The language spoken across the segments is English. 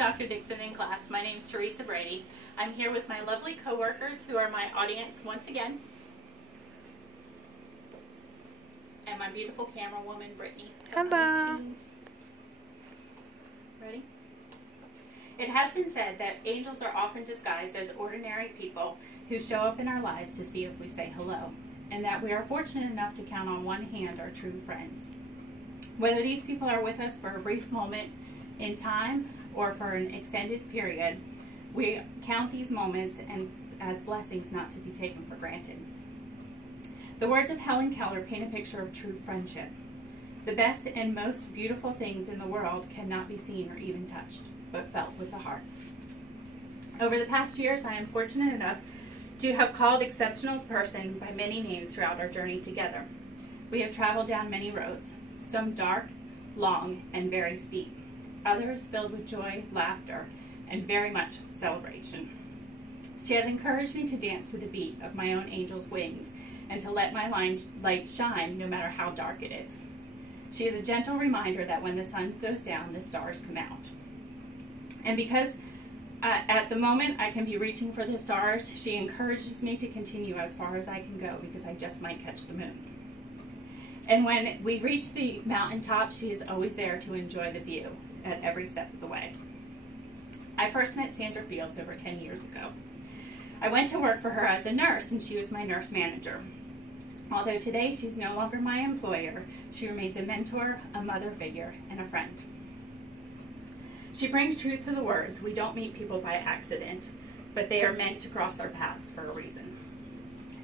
Dr. Dixon in class. My name is Teresa Brady. I'm here with my lovely coworkers who are my audience once again. And my beautiful camera woman, Brittany. Hello. Ready? It has been said that angels are often disguised as ordinary people who show up in our lives to see if we say hello, and that we are fortunate enough to count on one hand our true friends. Whether these people are with us for a brief moment in time or for an extended period, we count these moments as blessings not to be taken for granted. The words of Helen Keller paint a picture of true friendship. The best and most beautiful things in the world cannot be seen or even touched, but felt with the heart. Over the past years, I am fortunate enough to have called exceptional person by many names throughout our journey together. We have traveled down many roads, some dark, long, and very steep. Others filled with joy, laughter, and very much celebration. She has encouraged me to dance to the beat of my own angel's wings and to let my light shine no matter how dark it is. She is a gentle reminder that when the sun goes down, the stars come out. And because at the moment I can be reaching for the stars, she encourages me to continue as far as I can go because I just might catch the moon. And when we reach the mountaintop, she is always there to enjoy the view at every step of the way. I first met Sandra Fields over 10 years ago. I went to work for her as a nurse, and she was my nurse manager. Although today she's no longer my employer, she remains a mentor, a mother figure, and a friend. She brings truth to the words. We don't meet people by accident, but they are meant to cross our paths for a reason.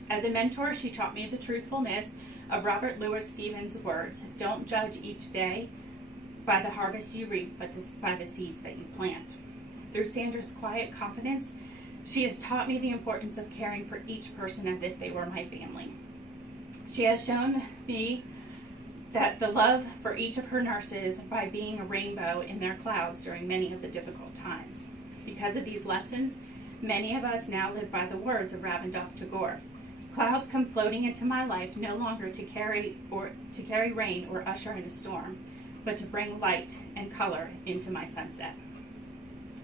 As a mentor, she taught me the truthfulness of Robert Louis Stevens' words, "Don't judge each day by the harvest you reap, but by the seeds that you plant." Through Sandra's quiet confidence, she has taught me the importance of caring for each person as if they were my family. She has shown me that the love for each of her nurses by being a rainbow in their clouds during many of the difficult times. Because of these lessons, many of us now live by the words of Rabindranath Tagore. Clouds come floating into my life no longer to carry rain or usher in a storm, but to bring light and color into my sunset.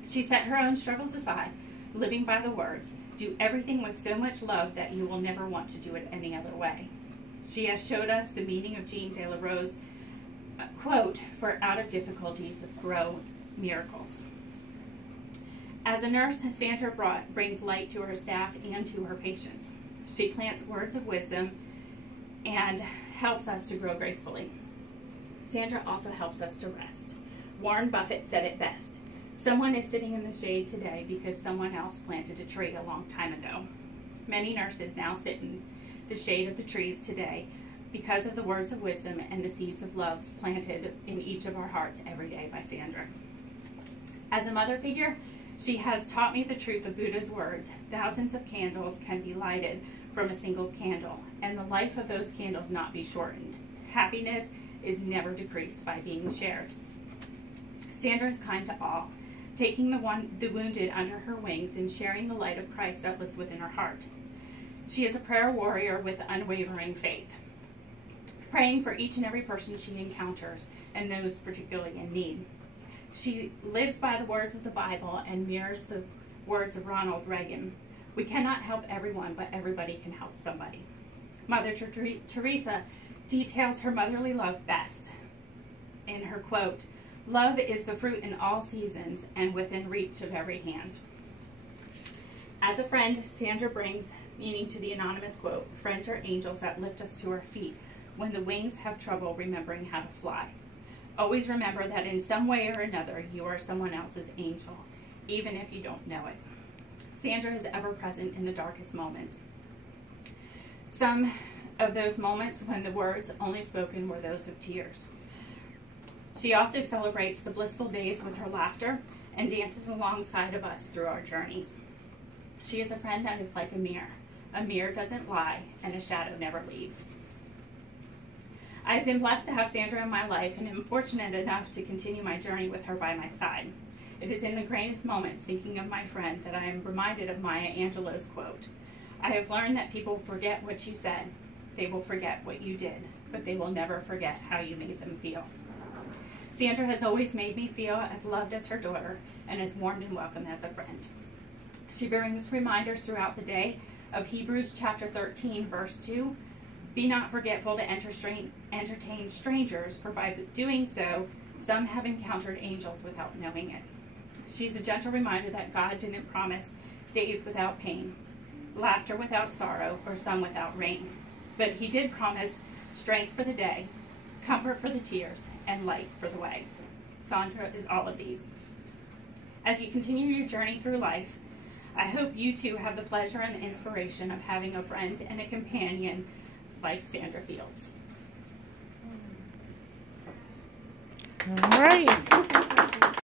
She set her own struggles aside, living by the words, "Do everything with so much love that you will never want to do it any other way." She has showed us the meaning of Jean de la Rose's quote, "For out of difficulties grow miracles." As a nurse, Sandra brings light to her staff and to her patients. She plants words of wisdom and helps us to grow gracefully. Sandra also helps us to rest. Warren Buffett said it best: "Someone is sitting in the shade today because someone else planted a tree a long time ago." Many nurses now sit in the shade of the trees today because of the words of wisdom and the seeds of love planted in each of our hearts every day by Sandra. As a mother figure, she has taught me the truth of Buddha's words: "Thousands of candles can be lighted from a single candle, and the life of those candles not be shortened. Happiness is never decreased by being shared." Sandra is kind to all, taking the wounded under her wings and sharing the light of Christ that lives within her heart. She is a prayer warrior with unwavering faith, praying for each and every person she encounters and those particularly in need. She lives by the words of the Bible and mirrors the words of Ronald Reagan: "We cannot help everyone, but everybody can help somebody." Mother Teresa details her motherly love best in her quote, "Love is the fruit in all seasons and within reach of every hand." As a friend, Sandra brings meaning to the anonymous quote, "Friends are angels that lift us to our feet when the wings have trouble remembering how to fly." Always remember that in some way or another, you are someone else's angel, even if you don't know it. Sandra is ever present in the darkest moments. Some of those moments when the words only spoken were those of tears. She also celebrates the blissful days with her laughter and dances alongside of us through our journeys. She is a friend that is like a mirror. A mirror doesn't lie, and a shadow never leaves. I've been blessed to have Sandra in my life and am fortunate enough to continue my journey with her by my side. It is in the greatest moments, thinking of my friend, that I am reminded of Maya Angelou's quote: "I have learned that people forget what you said. They will forget what you did, but they will never forget how you made them feel." Sandra has always made me feel as loved as her daughter, and is warmed and welcomed as a friend. She brings reminders throughout the day of Hebrews chapter 13, verse 2. Be not forgetful to entertain strangers, for by doing so, some have encountered angels without knowing it. She's a gentle reminder that God didn't promise days without pain, laughter without sorrow, or sun without rain. But he did promise strength for the day, comfort for the tears, and light for the way. Sandra is all of these. As you continue your journey through life, I hope you too have the pleasure and the inspiration of having a friend and a companion like Sandra Fields. All right.